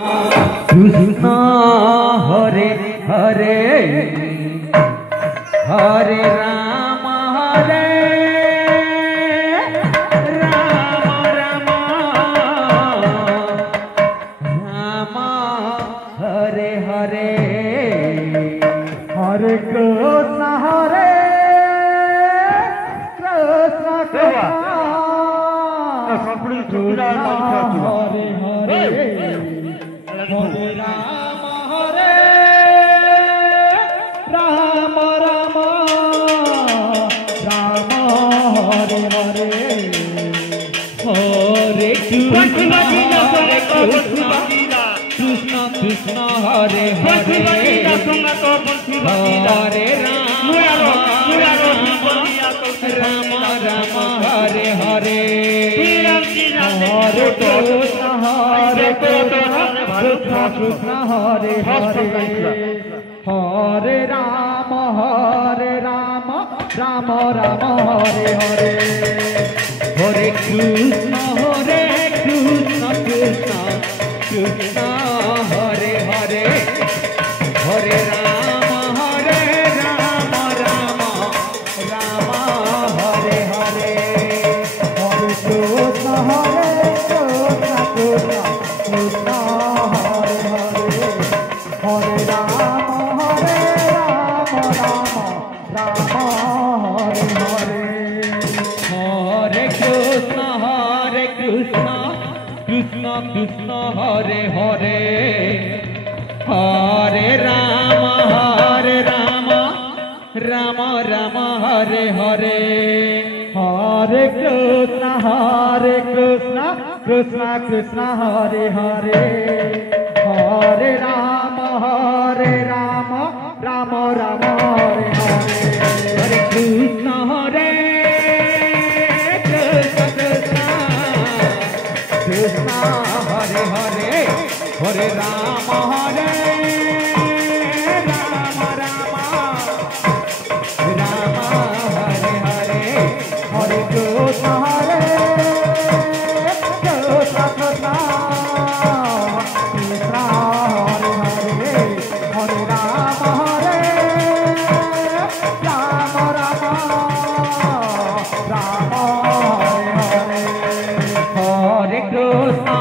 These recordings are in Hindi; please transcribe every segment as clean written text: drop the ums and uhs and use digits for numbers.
कृष्ण हरे हरे हरे राम राम राम हरे हरे हरे कृष्ण हरे हरे हरे हरे राम राम राम हरे हरे हरे कृष्ण कृष्ण कृष्ण हरे हरे हरे राम राम हरे हरे हरे कृष्ण कृष्ण हरे हरे हरे राम राम राम हरे हरे हरे कृष्ण कृष्ण कृष्ण हरे हरे हरे राम राम राम हरे हरे हरे कृष्ण कृष्ण कृष्ण हरे हरे हरे राम राम हरे हरे हरे कृष्ण कृष्ण कृष्ण हरे हरे हरे राम राम राम हरे हरे हरे कृष्ण कृष्ण कृष्ण हरे हरे हरे राम राम राम हरे हरे हरे कृष्ण कृष्ण हरे हरे हरे राम राम हरे हरे हरे कृष्ण कृष्ण कृष्ण हरे हरे हरे राम राम हरे हरे हरे कृष्ण कृष्ण कृष्ण हरे हरे हरे राम राम हरे हरे हरे कृष्ण कृष्ण कृष्ण हरे हरे हरे राम राम हरे हरे हरे कृष्ण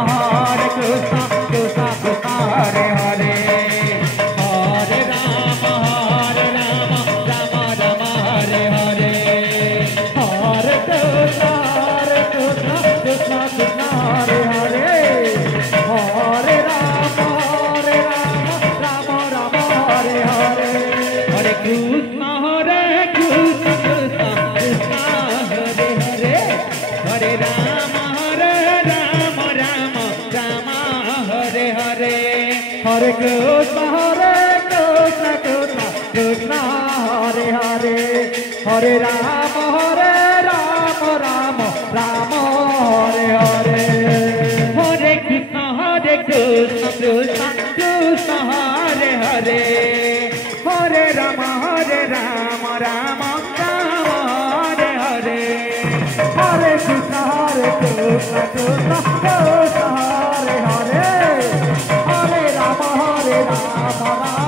कृष्ण कृष्ण हरे हरे हरे राम राम हरे हरे हरे कृष्ण कृष्ण कृष्ण हरे हरे हरे राम राम हरे हरे हरे कृष्ण कृष्ण कृष्ण हरे हरे हरे राम राम हरे हरे हरे कृष्ण कृष्ण कृष्ण हरे हरे हरे राम राम